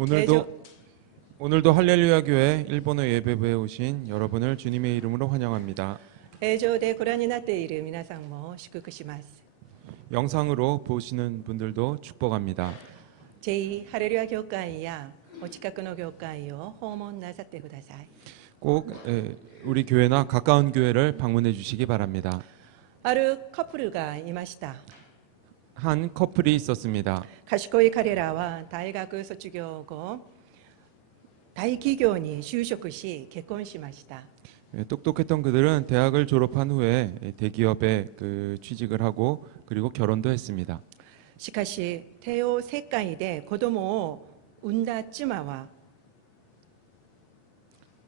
오늘도 오늘도 할렐루야 교회 일본어 예배부에 오신 여러분을 주님의 이름으로 환영합니다. 映像でご覧になっている皆さんも祝福します。 영상으로 보시는 분들도 축복합니다. 제2 ハレルヤ教会やお近くの教会を訪問なさってください。 꼭 우리 교회나 가까운 교회를 방문해 주시기 바랍니다. あるカップルがいました。 한 커플이 있었습니다. 賢い彼らは大学卒業後、大企業に就職し結婚しました。 똑똑했던 그들은 대학을 졸업한 후에 대기업에 취직을 하고 그리고 결혼도 했습니다. しかし帝王切開で子供を産んだ妻は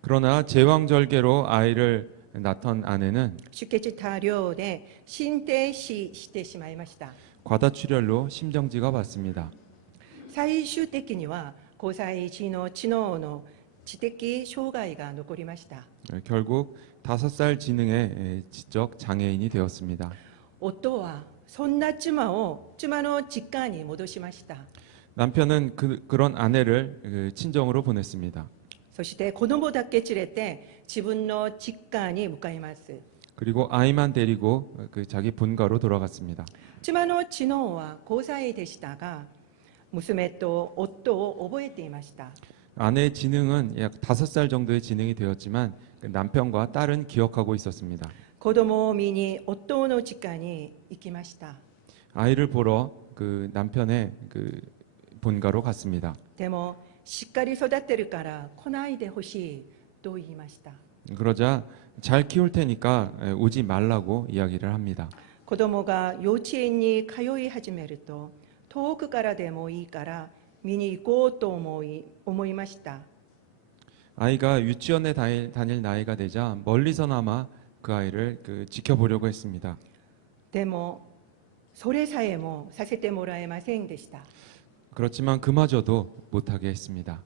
그러나 제왕절개로 아이를 낳던 아내는 出血多量で心停止してしまいました。 과다출혈로 심정지가 왔습니다. 最終的には5歳児の知能の知的障害が残りました。 결국 5살 지능의 지적 장애인이 되었습니다. 夫はそんな妻を妻の実家に戻しました。 남편은 그런 아내를 친정으로 보냈습니다. そして子供だけ連れて自分の実家に向かいます。 그리고 아이만 데리고 자기 본가로 돌아갔습니다. 妻の知能は5歳でしたが、娘と夫を覚えていました。 아내의 지능은 약 5살 정도의 지능이 되었지만 남편과 딸은 기억하고 있었습니다. 子供を見に夫の実家に行きました。 아이를 보러 남편의 본가로 갔습니다. でもしっかり育ってるから来ないでほしいと言いました。 그러자 잘 키울 테니까 오지 말라고 이야기를 합니다. 子供が幼稚園に通い始めると、遠くからでもいいから見に行こうと思いました。 아이가 유치원에 다닐 나이가 되자 멀리서나마 그 아이를 지켜보려고 했습니다. でもそれさえもさせてもらえませんでした。 그렇지만 그마저도 못하게 했습니다.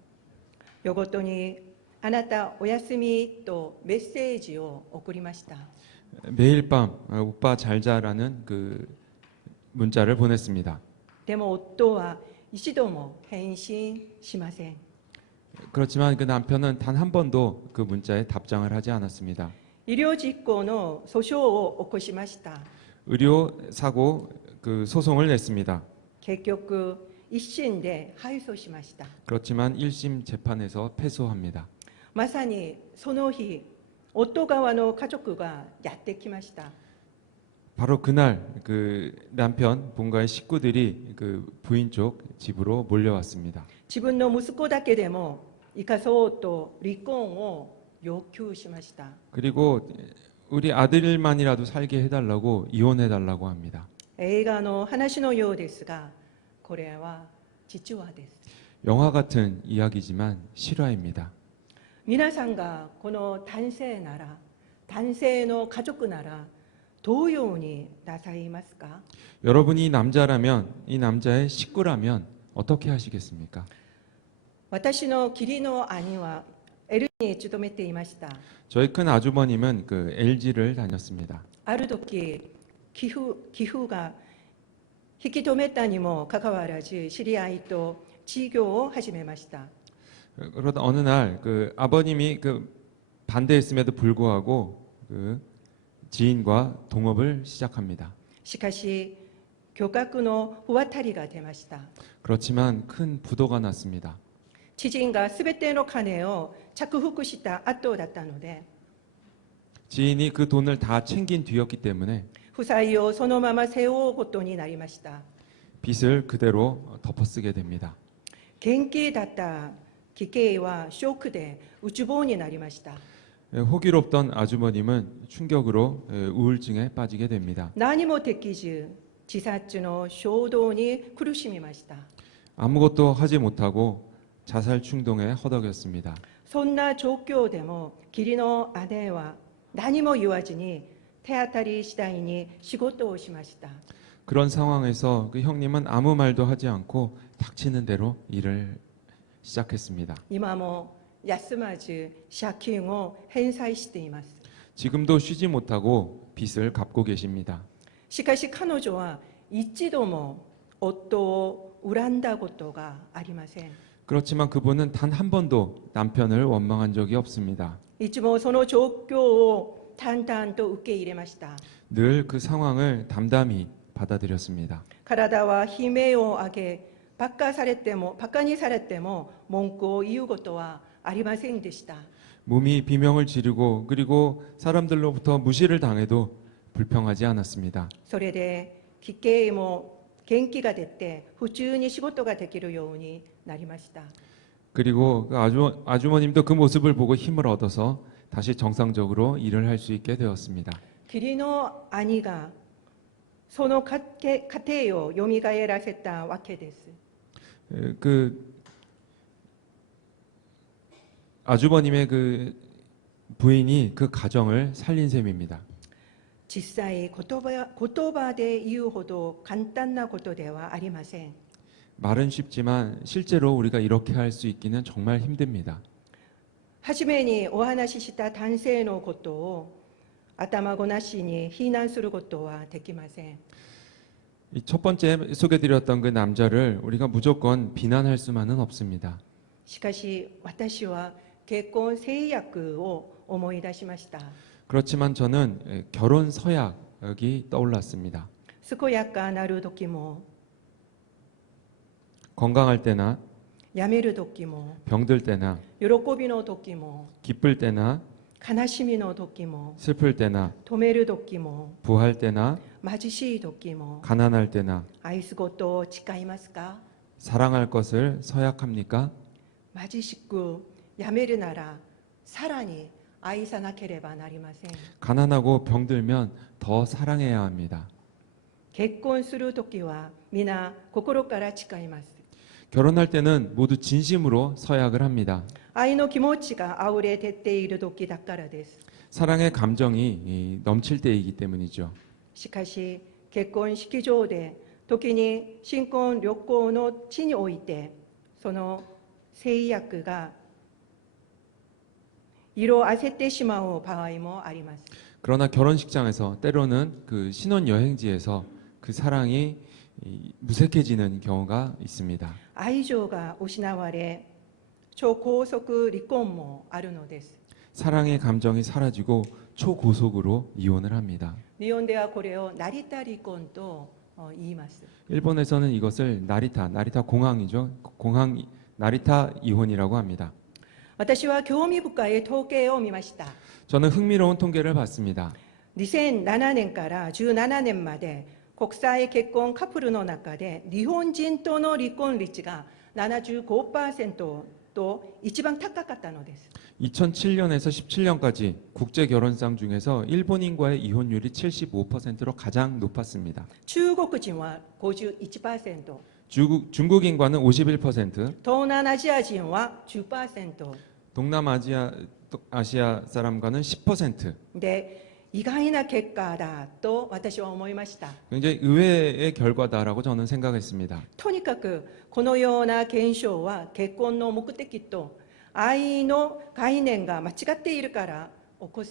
夜ごとにあなたおやすみとメッセージを送りました。 매일 밤 오빠 잘 자라는 문자를 보냈습니다. でも夫は一度も返信しません。 그렇지만 그 남편은 단 한 번도 그 문자에 답장을 하지 않았습니다. 医療実行の訴訟を起こしました。 의료 사고 소송을 냈습니다. 結局一審で敗訴しました。 그렇지만 1심 재판에서 패소합니다. まさにその日、夫側の家族がやってきました。 바로 그날 남편 본가의 식구들이 부인 쪽 집으로 몰려왔습니다. 自分の息子だけでも生かそうと離婚を要求しました。 그리고 우리 아들만이라도 살게 해달라고 이혼해달라고 합니다. 映画の話のようですが、これは実話です。 영화 같은 이야기지만 실화입니다. 皆さんがこの男性なら、男性の家族ならどうようになさいますか？ 여러분이 남자라면, 이 남자의 식구라면 어떻게 하시겠습니까? 私の義理の兄は L に勤めていました。 저희 큰 아주버님은 LG를 다녔습니다. ある時、寄付が引き止めたにもかかわらず知り合いと事業を始めました。 그러다 어느 날 아버님이 반대했음에도 불구하고 지인과 동업을 시작합니다. しかし巨額の不渡りが出ました。 그렇지만 큰 부도가 났습니다. 知人がすべての金を着服した後だったので、 지인이 그 돈을 다 챙긴 뒤였기 때문에 負債をそのまま背負うことになりました。 빚을 그대로 덮어쓰게 됩니다. 元気だった貴兄はショックでうつ病になりました。 호기롭던 아주머님은 충격으로 우울증에 빠지게 됩니다. 何もできず自殺の衝動に苦しみました。 아무것도 하지 못하고 자살 충동에 허덕였습니다. そんな状況でも義理の姉は何も言わずに手当たり次第に仕事をしました。 그런 상황에서 그 형님은 아무 말도 하지 않고 닥치는 대로 일을 시작했습니다. 今も休まず借金を返済しています。 지금도 쉬지 못하고 빚을 갚고 계십니다. しかし彼女は一度も夫を恨んだことがありません。 그렇지만 그분은 단 한 번도 남편을 원망한 적이 없습니다. いつもその状況を淡々と受け入れました。 늘 그 상황을 담담히 받아들였습니다. 体は悲鳴を上げ、バカにされても文句を言うことはありませんでした。 몸이 비명을 지르고 그리고 사람들로부터 무시를 당해도 불평하지 않았습니다. それで気計も元気が出て普通に仕事ができるようになりました。 그리고 그 아주머님도 그 모습을 보고 힘을 얻어서 다시 정상적으로 일을 할 수 있게 되었습니다. 義理の兄がその家庭をよみがえらせたわけです。 그 아주버님의 그 부인이 그 가정을 살린 셈입니다. 実際言葉で言うほど簡単なことではありません。 말은 쉽지만 실제로 우리가 이렇게 할 수 있기는 정말 힘듭니다. 初めにお話しした男性のことを頭ごなしに非難することはできません。 이 첫 번째 소개드렸던 그 남자를 우리가 무조건 비난할 수만은 없습니다. しかし私は結婚制約を思い出しました。 그렇지만 저는 결혼 서약이 떠올랐습니다. 健やかなる時も 건강할 때나 辞める時も 병들 때나 喜びの時も 기쁠 때나 悲しみの時も 슬플 때나 止める時も 부할 때나 貧しい時も 가난할 때나 愛すことを誓いますか？ 사랑할 것을 서약합니까? 貧しく辞めるならさらに愛さなければなりません。 가난하고 병들면 더 사랑해야 합니다. 結婚する時は皆心から誓います。 결혼할 때는 모두 진심으로 서약을 합니다. 愛の気持ちが溢れ出ている時だからです。 사랑의 감정이 넘칠 때이기 때문이죠. しかし結婚式場で時に新婚旅行の地においてその制約が色あせてしまう場合もあります。 그러나 결혼식장에서 때로는 그 신혼여행지에서 그 사랑이 무색해지는 경우가 있습니다. 愛情が失われ超高速離婚もあるのです。 사랑의 감정이 사라지고 초고속으로 이혼을 합니다. 日本ではこれを成田離婚と言います。 일본에서는 이것을 나리타 공항이죠. 공항 나리타 이혼이라고 합니다. 私は興味深い統計を見ました。 저는 흥미로운 통계를 봤습니다. 2007年から17年まで国際結婚カップルの中で日本人との離婚率が 75% 또一番高かったのです。 2007년에서 17년까지 국제 결혼상 중에서 일본인과의 이혼율이 75%로 가장 높았습니다. 中国人は 51%、 중국인과는 51%, 東南アジア人は 10% 아시아 사람과는 10%. で意外な結果だと私は思いました。 굉장히 의외의 결과다라고 저는 생각했습니다. とにかくこのような現象は結婚の目的と愛の概念が間違っているから起こ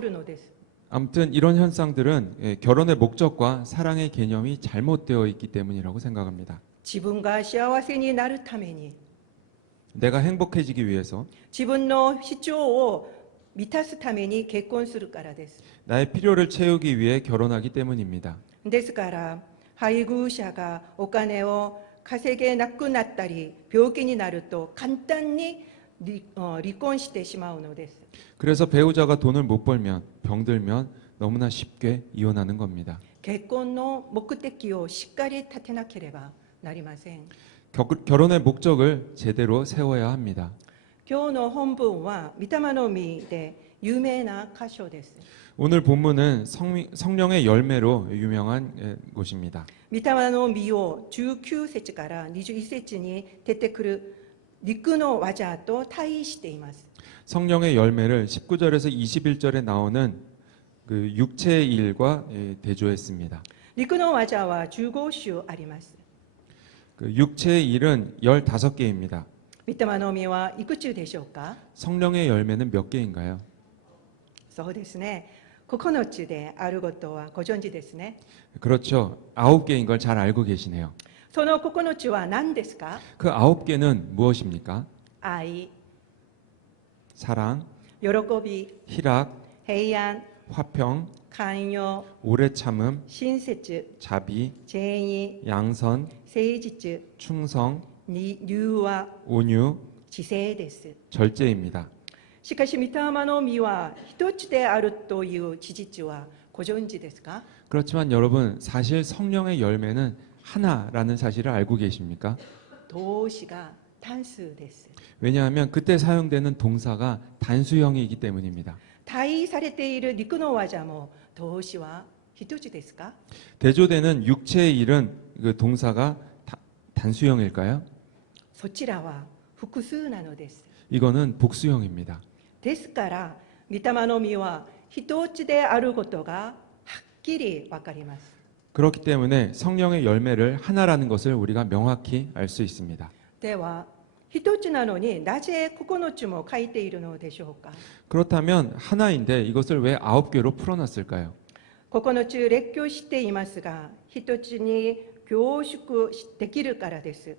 るのです。 아무튼 이런 현상들은 결혼의 목적과 사랑의 개념이 잘못되어 있기 때문이라고 생각합니다. 自分が幸せになるために 내가 행복해지기 위해서 自分の必要を満たすために結婚するからです。 나의 필요를 채우기 위해 결혼하기 때문입니다. ですから配偶者がお金を稼げなくなったり病気になると簡単に離婚してしまうのです。 그래서 배우자가 돈을 못 벌면 병들면 너무나 쉽게 이혼하는 겁니다. 結婚の目的をしっかり立てなければなりません。 결혼의 목적을 제대로 세워야 합니다. 今日の本文は御霊の実で有名な箇所です。 오늘 본문은 성령의 열매로 유명한 곳입니다. 御霊の実を19節から21節に出てくる陸の技と対しています。 성령의 열매를 19절에서 21절에 나오는 그 육체의 일과 대조했습니다. 陸の技は15種あります。 그 육체의 일은 15개입니다. 御霊の実はいくつでしょうか？ 성령의 열매는 몇 개인가요? そうですね。9つであることはご存知ですね。 그렇죠. 9개인 걸 잘 알고 계시네요. その9つは何ですか？ 그 9개는 무엇입니까? 愛、 사랑, 喜び、 희락, 平安、 화평, 寛容、 오래 참음, 親切、 자비, 誠意、 양선, 誠実、 충성, 柔和、 온유, 知性です。 절제입니다. しかし、御霊の実は一つであるという事実はご存知ですか？ 그렇지만 여러분, 사실 성령의 열매는 하나라는 사실을 알고 계십니까? 動詞が単数です。 왜냐하면 그때 사용되는 동사가 단수형이기 때문입니다. 対位されている陸の技も動詞は一つですか？ 대조되는 육체의 일은 그 동사가 단수형일까요? そちらは複数なのです。 이거는 복수형입니다. ですから、御霊の実は一つであることがはっきりわかります。 그렇기 때문에 성령의 열매를 하나라는 것을 우리가 명확히 알 수 있습니다. では、一つなのになぜ9つも書いているのでしょうか？ 그렇다면 하나인데 이것을 왜 9개로 풀어놨을까요? 9つ列挙していますが、一つに凝縮できるからです。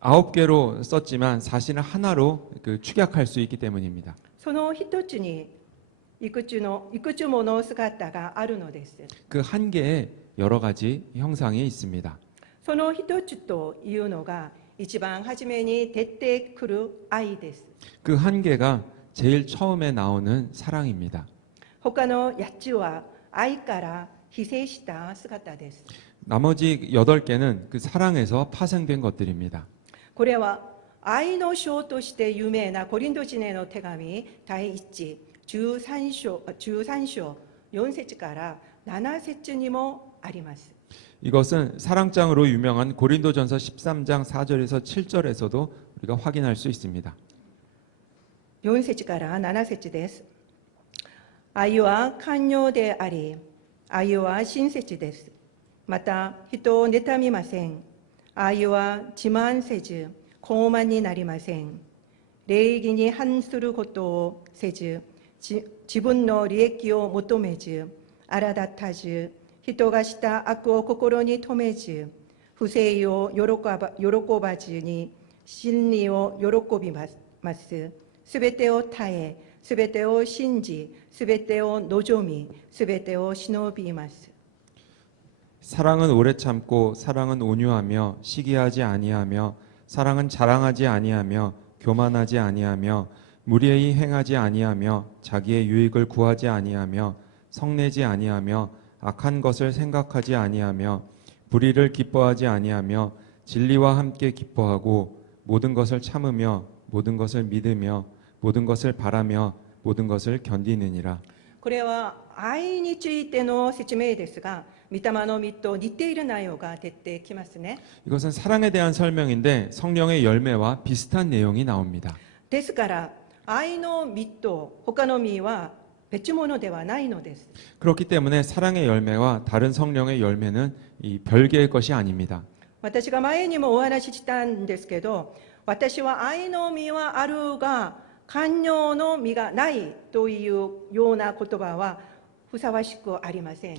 9개로 썼지만 사실은 하나로 그 축약할 수 있기 때문입니다. その一つにいくつもの姿があるのです。 그 한 개에 여러 가지 형상이 있습니다. その一つというのが一番初めに出てくる愛です。 그 한 개가 제일 처음에 나오는 사랑입니다. 他の8つは愛から比例した姿です。 나머지 8개는 그 사랑에서 파생된 것들입니다. これは愛の書として有名なコリント人への手紙第113章4節から7節にもあります。 이것은 사랑장으로 유명한 고린도전서 13장 4절에서 7절에서도 우리가 확인할 수 있습니다. 4節から7節です。愛は寛容であり、愛は親切です。また、人を妬みません。愛は自慢せず、高慢になりません。礼儀に反することをせず、自分の利益を求めず、荒立たず、人がした悪を心に留めず、不正を喜ばずに、真理を喜びます。すべてを耐え、すべてを信じ、すべてを望み、すべてを忍びます。 사랑은 오래 참고 사랑은 온유하며 시기하지 아니하며 사랑은 자랑하지 아니하며 교만하지 아니하며 무리히 행하지 아니하며 자기의 유익을 구하지 아니하며 성내지 아니하며 악한 것을 생각하지 아니하며 불의를 기뻐하지 아니하며 진리와 함께 기뻐하고 모든 것을 참으며 모든 것을 믿으며 모든 것을 바라며 모든 것을 견디느니라. これは愛についての説明ですが、御霊の実と似ている内容が出てきますね。 이것은 사랑에 대한 설명인데 성령의 열매와 비슷한 내용이 나옵니다. ですから、愛の実と他の実は別物ではないのです。 그렇기 때문에 사랑의 열매와 다른 성령의 열매는 이 별개의 것이 아닙니다. 私が前にもお話ししたんですけど、私は愛の実はあるが、寛容の実がないというような言葉はふさわしくありません。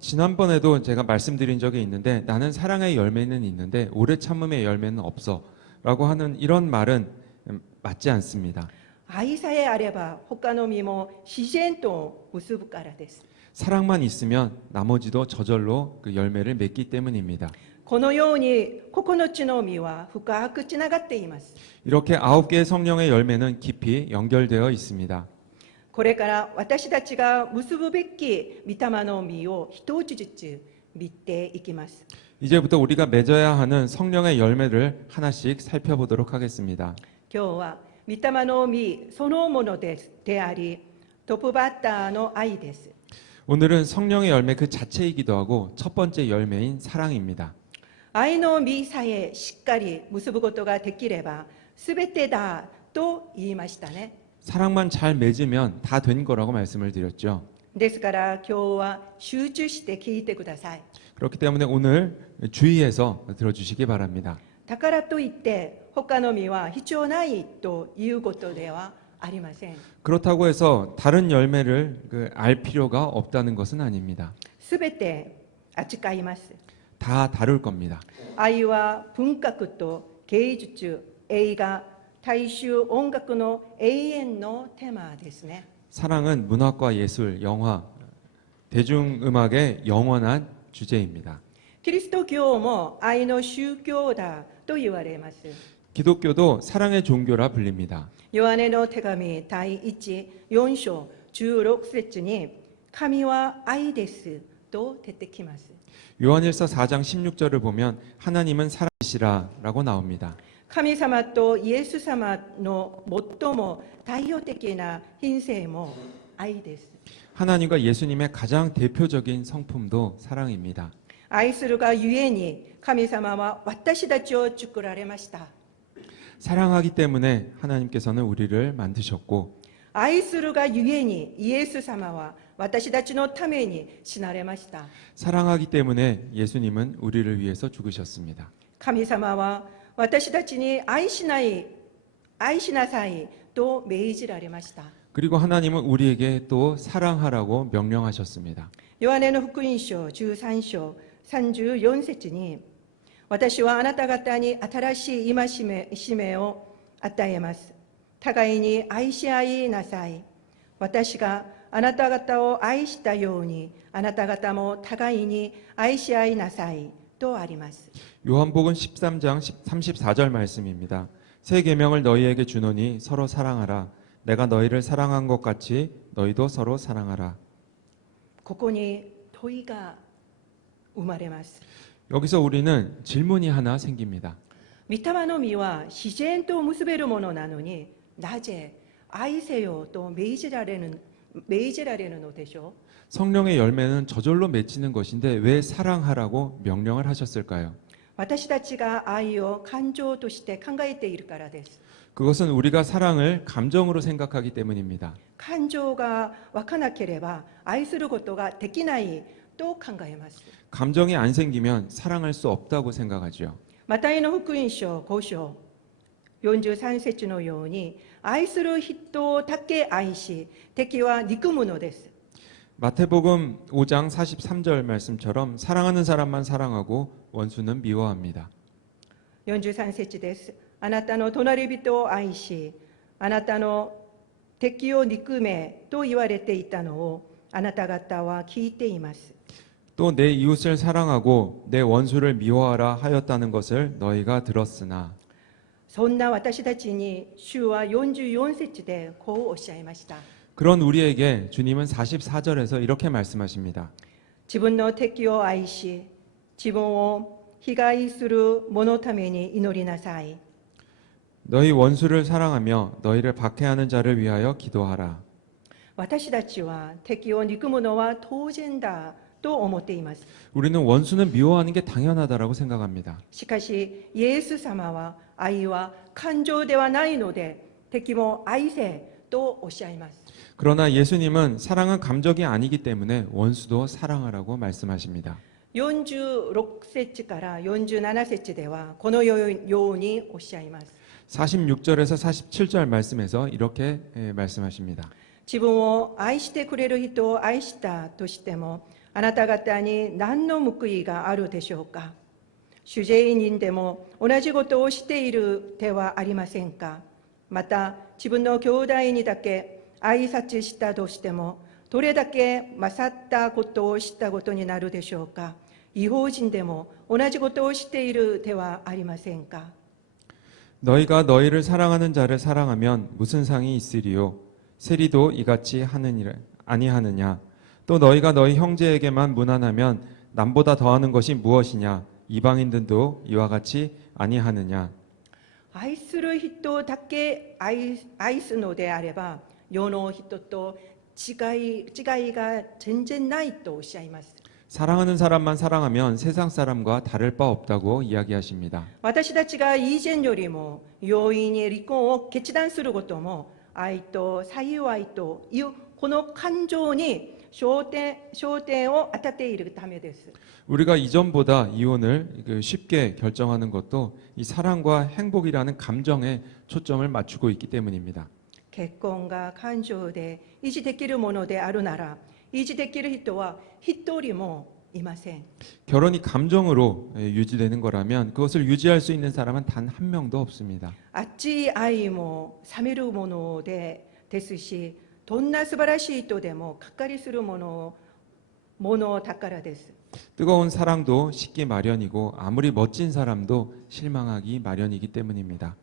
지난번에도 제가 말씀드린 적이 있는데 나는 사랑의 열매는 있는데 오래 참음의 열매는 없어 라고 하는 이런 말은 맞지 않습니다. 愛さえあれば他の実も自然と結ぶからです。 사랑만 있으면 나머지도 저절로 그 열매를 맺기 때문입니다. このように9つの実は深くつながっています。 이렇게 9개의 성령의 열매는 깊이 연결되어 있습니다. これから私たちが結ぶべき御霊の実を一つずつ見ていきます。 이제부터 우리가 맺어야 하는 성령의 열매를 하나씩 살펴보도록 하겠습니다. 今日は御霊の実そのものであり、トップバッターの愛です。 오늘은 성령의 열매 그 자체이기도 하고 첫 번째 열매인 사랑입니다. 愛の実さえしっかり結ぶことができれば全てだと言いましたね。 사랑만 잘 맺으면 다 된 거라고 말씀을 드렸죠. ですから今日は集中して聞いてください。 그렇기 때문에 오늘 주의해서 들어주시기 바랍니다. だからといって他の実は必要ないということではありません。 그렇다고 해서 다른 열매를 알 필요가 없다는 것은 아닙니다. すべて扱います。다 다룰 겁니다. 愛は文学と芸術、映画、大衆音楽の永遠のテーマですね。 사랑은 문학과 예술, 영화, 대중음악의 영원한 주제입니다. キリスト教も愛の宗教だと言われます。 기독교도 사랑의 종교라 불립니다. ヨハネの手紙第1、4章16節に、神は愛ですと出てきます。 요한일서 4장 16절을 보면 하나님은 사랑이시라라고 나옵니다. 神様とイエス様の最も代表的な品性も愛です。 하나님과 예수님의 가장 대표적인 성품도 사랑입니다. 愛するがゆえに神様は私たちを作られました。 사랑하기 때문에 하나님께서는 우리를 만드셨고 愛するがゆえにイエス様は私たちのために死なれました。 사랑하기 때문에 예수님은 우리를 위해서 죽으셨습니다. 神様は私たちに愛しなさいと命じられました。 그리고 하나님은 우리에게 또 사랑하라고 명령하셨습니다. ヨハネの福音書13章34節に、私はあなた方に新しい戒めを与えます。互いに愛し合いなさい。私があなた方を愛したように、あなた方も互いに愛し合いなさいとあります。 요한복음 13장 34절 말씀입니다. 새 계명을 너희에게 주노니 서로 사랑하라. 내가 너희를 사랑한 것 같이 너희도 서로 사랑하라. ここに問いが生まれます。 여기서 우리는 질문이 하나 생깁니다. 御霊の実は自然と結べるものなのに、なぜ愛せよと命じられるのでしょう。 성령의 열매는 저절로 맺히는 것인데 왜 사랑하라고 명령을 하셨을까요? 私たちが愛を感情として考えているからです。 그것은 우리가 사랑을 감정으로 생각하기 때문입니다. 感情が湧かなければ愛することができないと考えます。 감정이 안 생기면 사랑할 수 없다고 생각하죠. マタイの福音書5章43節のように、愛する人だけ愛し、敵は憎むのです。 마태복음 5장 43절 말씀처럼 사랑하는 사람만 사랑하고 원수는 미워합니다. 43節です。あなたの隣人を愛し、あなたの敵を憎めと言われていたのをあなた方は聞いています。 또 내 이웃을 사랑하고 내 원수를 미워하라 하였다는 것을 너희가 들었으나 そんな私たちに主は44節でこうおっしゃいました。 그런 우리에게 주님은 44절에서 이렇게 말씀하십니다. 自分の敵を愛し、自分を被害する者のために祈りなさい。 너희 원수를 사랑하며 너희를 박해하는 자를 위하여 기도하라. 私たちは敵を憎むのは当然だと思っています。 우리는 원수는 미워하는 게 당연하다라고 생각합니다. しかし、イエス様は愛は感情ではないので、敵も愛せとおっしゃいます。 그러나 예수님은 사랑은 감정이 아니기 때문에 원수도 사랑하라고 말씀하십니다. 46節から47節ではこのようにおっしゃいます。 46절에서 47절 말씀에서 이렇게 말씀하십니다. 自分を愛してくれる人を愛したとしても、あなた方に何の報いがあるでしょうか。主税人でも同じことをしているではありませんか。また自分の兄弟にだけ挨拶したとしても、どれだけ勝ったことをしたことになるでしょうか。異邦人でも同じことをしているではありませんか。 너희가 너희를 사랑하는 자를 사랑하면 무슨 상이 있으리요? 세리도 이같이 하느니라 아니하느냐? 또 너희가 너희 형제에게만 무난하면 남보다 더하는 것이 무엇이냐? 이방인들도 이와 같이 아니하느냐? 愛する人だけ愛すのであれば、世の人と違いが全然ないとおっしゃいます。 사랑하는 사람만 사랑하면 세상 사람과 다를 바 없다고 이야기하십니다. 私たちが以前よりも容易に離婚を決断することも、愛と幸いというこの感情に焦点を当てているためです。 우리가 이전보다 이혼을 쉽게 결정하는 것도 이 사랑과 행복이라는 감정에 초점을 맞추고 있기 때문입니다. 結婚が感情で維持できるものであるなら、維持できる人は一人もいません。 결혼이 감정으로 유지되는 거라면 그것을 유지할 수 있는 사람은 단 한 명도 없습니다. 熱い愛も冷めるものですし、どんな素晴らしい人でもかっかりするもの宝です。 뜨거운 사랑도 식기 마련이고 아무리 멋진 사람도 실망하기 마련이기 때문입니다.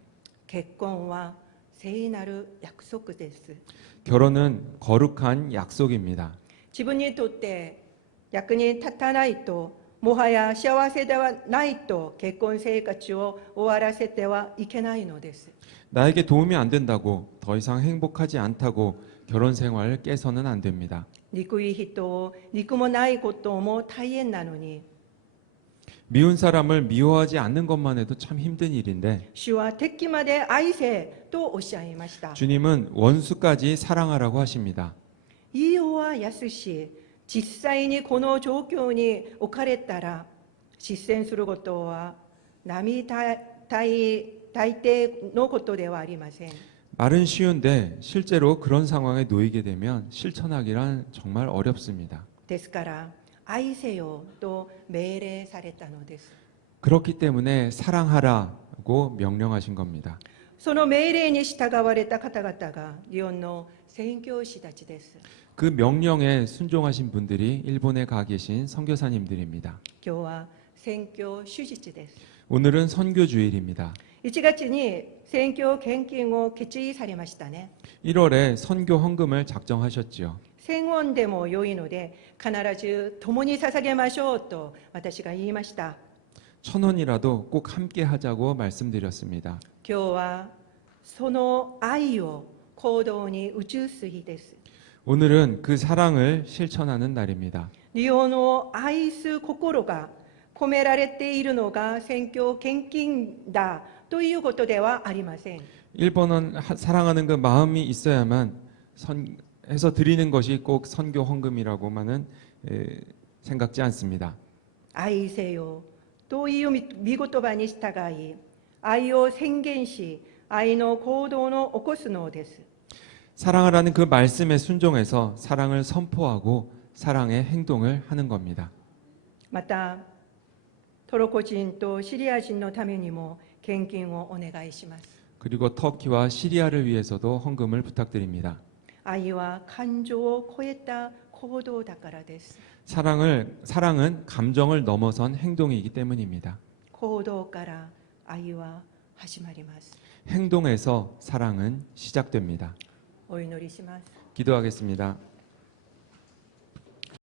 結婚は聖なる約束です。 결혼은 거룩한 약속입니다. 自分にとって役に立たないと、もはや幸せではないと結婚生活を終わらせてはいけないのです。 나에게 도움이 안 된다고 더 이상 행복하지 않다고 결혼 생활을 깨서는 안 됩니다. 憎い人を憎もないことも大変なのに、 미운 사람을 미워하지 않는 것만 해도 참 힘든 일인데 主は敵まで愛せとおっしゃいました。 주님은 원수까지 사랑하라고 하십니다. 言いようは易し、実際にこの状況に置かれたら実践することは並大抵のことではありません。 말은 쉬운데 실제로 그런 상황에 놓이게 되면 실천하기란 정말 어렵습니다. ですから愛せよと命令されたのです。 그렇기 때문에 사랑하라고 명령하신 겁니다. その命令に従われた方々が日本の宣教師たちです。 그 명령에 순종하신 분들이 일본에 가 계신 선교사님들입니다. 今日は宣教主日です。 오늘은 선교주일입니다. 1月に宣教献金を決意されましたね。 1월에 선교 헌금을 작정하셨지요. 1000ウォンでも良いので必ず共に捧げましょうと私が言いました。 1,000원이라도 꼭 함께 하자고 말씀드렸습니다. 今日はその愛を行動に移す日です。 오늘은 그 사랑을 실천하는 날입니다. 日本を愛す心が込められているのが宣教献金だということではありません。 일본은 사랑하는 그 마음이 있어야만 해서 드리는 것이 꼭 선교 헌금이라고만은 생각지 않습니다. 愛せよという御言葉に従い、愛を宣言し、愛の行動を起こすのです。 사랑하라는 그 말씀에 순종해서 사랑을 선포하고 사랑의 행동을 하는 겁니다. また、トルコ人とシリア人のためにも献金をお願いします。 그리고 터키와 시리아를 위해서도 헌금을 부탁드립니다. 愛は感情を超えた行動だからです。 사랑은 감정을 넘어선 행동이기 때문입니다. 行動から愛は始まります。 행동에서 사랑은 시작됩니다. お祈りします。 기도하겠습니다.